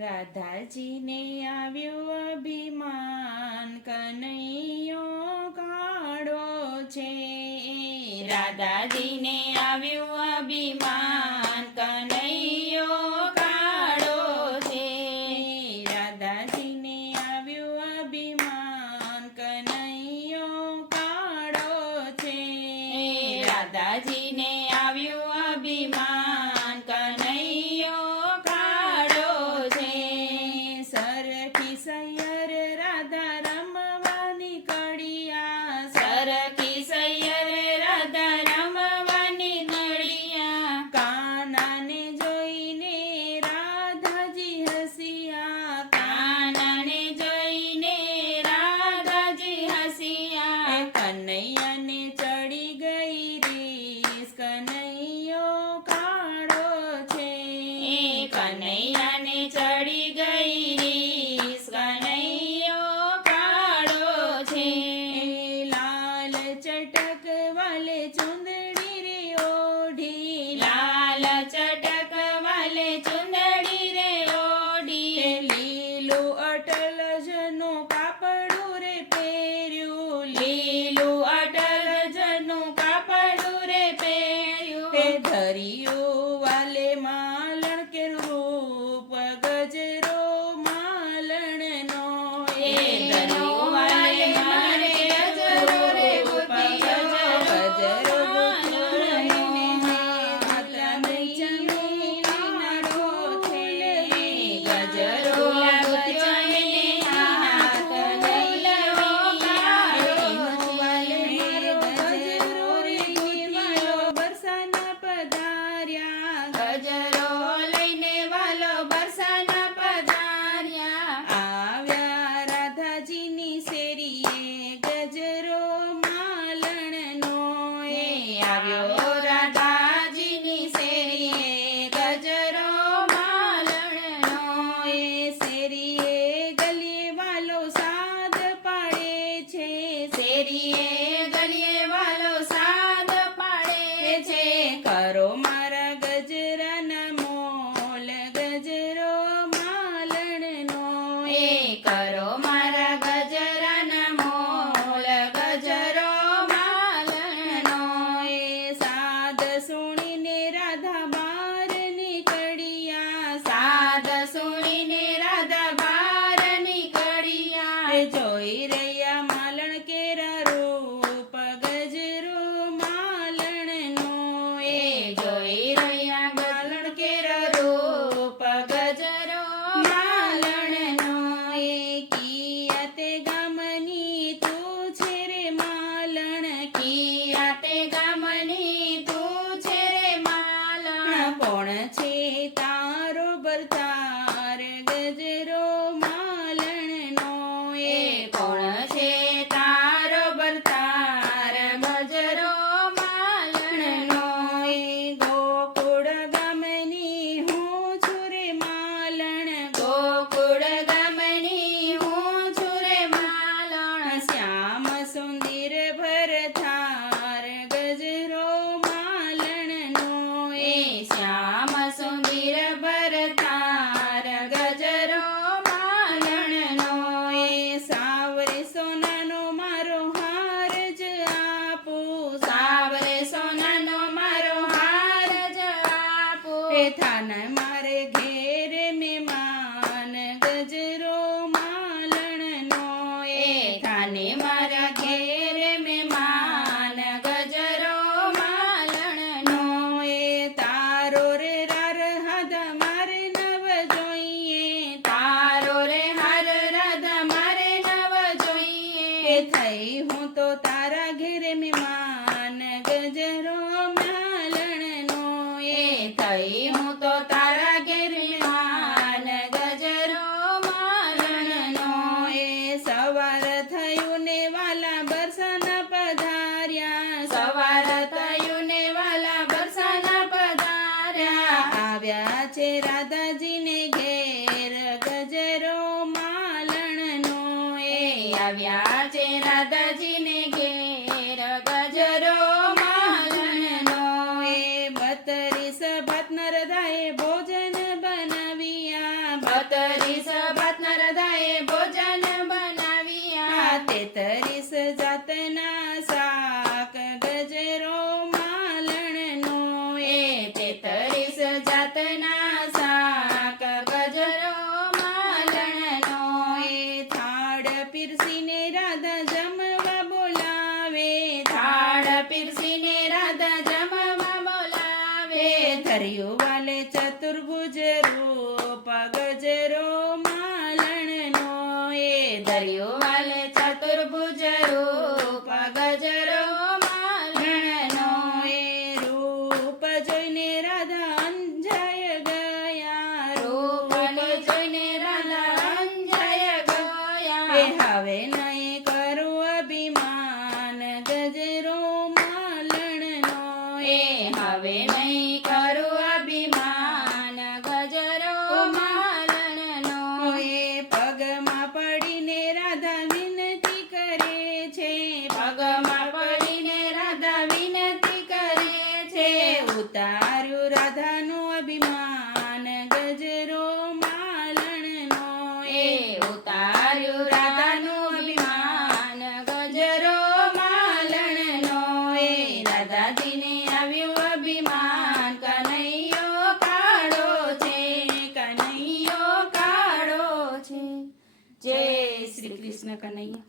રાધાજીને આવ્યું અભિમાન, કનૈયો કાળો છે. રાધાજીને આવ્યું અભિમાન, કનૈયો કાળો છે. રાધાજીને આવ્યું અભિમાન, કનૈયો કાળો છે. રાધાજીને આવ્યું અભિમાન, કનૈયો કાળો છે. સરખી સૈયર રાધા રમવા નીકળ્યા, સરખી સૈયર રાધા રમવા નીકળ્યા. કાનાને જોઈને રાધાજી હસ્યા, કાનાને જોઈને રાધાજી હસ્યા. કનૈયાને ચડી ગઈ રીસ, કનૈયો કાળો છે. કનૈયાને ચડી ગઈ રીસ, કનૈયો કાળો છે. લાલ ચટક વાલે ચુંદડી રે ઓઢી, લાલ ચટક વાલે ચુંદડી રે ઓઢી. લીલું અટલ જનું કાપડું રે પહેર્યું, લીલું અટલ જનું કાપડું રે પહેર્યું. ધર્યું વાલે માલણ કે રૂપ, ગજરો માલણનો. ધર્યું વાલે મારે ગજરો રે ગોપી, ગજરો ગોપીને હાથ ચમેલીના ગોથે. ગજરો ચમેલીના હાથ ગલ્યો કાળો. વાલે મારો ગજરો રે ગોતીયો, બરસાના પધાર્યા. ગજરો લઈને વાલો બરસાના પધાર્યા. આવ્યા રાધાજીની શેરીએ, ગજરો માલણનો. આવ્યો રાધાજીની શેરીએ, ગજરો માલણનો. શેરીએ ગલીએ વાલો સાદ પાડે છે, શેરીએ ગલીએ વાલો સાદ પાડે છે. કરો મારા ગજરાના મોલ, ગજરો માલણનો. કરો મારા ગજરાના મોલ, ગજરો માલણનો. સાદ સુણીને રાધા બાર નીકળ્યા, સાદ સુણીને રાધા બાર નીકળ્યા. જોઈ રહ્યા માલણ કેરા રૂપ, ગજરો માલણનો. જોઈ રહ્યા માલણ કેરા રૂપ, ગજરો માલણનો. કિયા તે ગામની તું છે રે માલણ, કિયા તે ગામની તું છે રે માલણ. કોણ છે તારો ભરતાર, ગજરો માલણનો. કોણ છે તારો ભરતાર, ગજરો માલણનો. ગોકુળ ગામની હું છું રે માલણ, ગોકુળ ગામની હું છું રે માલણ. શ્યામ સુંદર ભરતાર, ગજરો માલણનો. શ્યામ સુંદર ભરતાર, ગજરો માલણનો. સાવરે સોનાનો મારો હાર જ આપું, સાવરે સોનાનો મારો હાર જ આપું. થાન મારે ઘેરે મહેમાન, ગજરો માલણનો. થાને મારા ઘેરે મહેમાન, ગજરો માલણનો. તારો રે રાર હાદા મારે નવ જોઈએ, તારો રે હાર રાધા મારે નવ જોઈએ. થઈ હું તો તારા ઘેરે મહેમાન, ગજરો માલણનો. થઈ હું તો તારા ઘેરે મહેમાન, ગજરો માલણનો. સવાર થયું ને વાલા બરસાના પધાર્યા, સવાર થયું ને વાલા બરસાના પધાર્યા. આવ્યા છે રાધાજીને ઘેર, ગજરો માલણનો. આવ્યા છે રાધાજીને ઘેર, ગજરો માલણનો. 32 ભાત નર જાતના શાક ગજરો માલણનો એ 33 જાતના શાક ગજરો માલણનો એ થાળ પીરસીને રાધા જમવા બોલાવે થાળ પીરસીને રાધા જમવા બોલાવે ધર્યું વાલે ચતુર્ભુજ રૂપ ગજરો માલણનો એ ધર્યું વાલે ચતુર્ભુજ રૂપ ગજરો માલણનો એ રૂપ જોઈને રાધા અંજાય ગયા રૂપ જોઈને રાધા અંજાય ગયા એ હવે નહીં કરું અભિમાન ગજરો માલણનો એ હવે નહીં કરું અભિમાન ગજરો માલણનો એ પગમાં પડીને રાધા વિનતી કરે છે પગમાં પડીને રાધા વિનતી કરે છે ઉતાર્યું રાધાનું અભિમાન ગજરો માલણનો એ ઉતાર્યું રાધાનું અભિમાન ગજરો માલણનો એ રાધાજીને આવ્યું અભિમાન કનૈયો કાળો છે કનૈયો કાળો છે જય શ્રી કૃષ્ણ કનૈયા